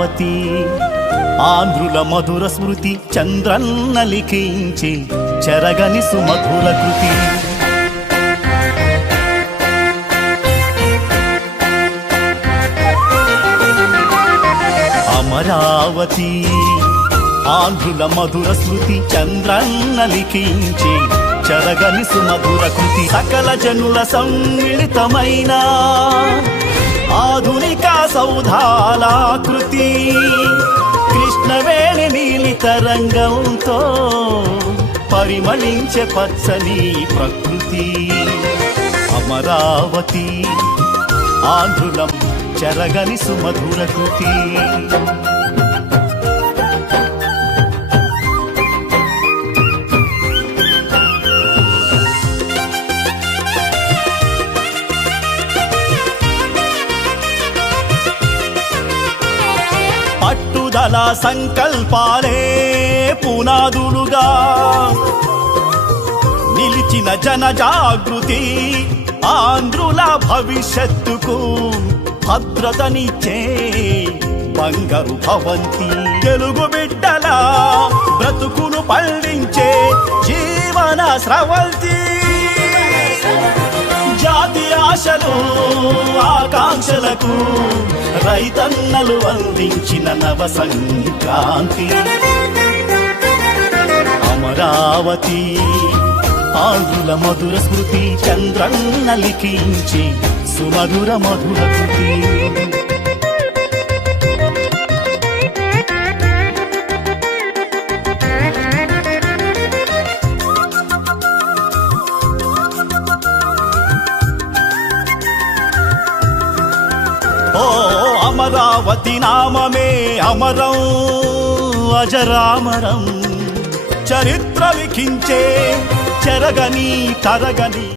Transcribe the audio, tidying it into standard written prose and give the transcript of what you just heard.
అమరావతి ఆంధ్రుల మధుర స్మృతి చంద్రన్న లిఖించి చెరగని సుమధుర కృతి. అమరావతి ఆంధ్రుల మధుర స్మృతి చంద్రన్న లిఖించి చెరగని సుమధుర కృతి. సకల జనుల సమ్మిళితమైన ఆధునిక సౌధాలాకృతి. కృష్ణవేణి నీలి తరంగంతో పరిమళించే పచ్చని ప్రకృతి. అమరావతి ఆంధ్రులం చెరగని సుమధుర కృతి. పట్టుదల సంకల్పాలే పునాదులుగా నిలిచిన జన జాగృతి. ఆంధ్రుల భవిష్యత్తుకు భద్రతనిచ్చే బంగారు భవంతి. తెలుగు బిడ్డల బ్రతుకును పండించే జీవన స్రవంతి. జాతి ఆశలు ఆకాంక్షలకు రైతన్నలు అందించిన నవ సంక్రాంతి. అమరావతి ఆంధ్రుల మధుర స్మృతి చంద్రన్న లిఖించి సుమధుర మధుర కృతి. ఓ అమరావతి నామమే అమరం అజరామరం. చరిత్ర లిఖించే చెరగని తరగని